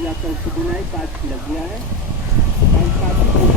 या कल से बुनाई का लग गया है और काफी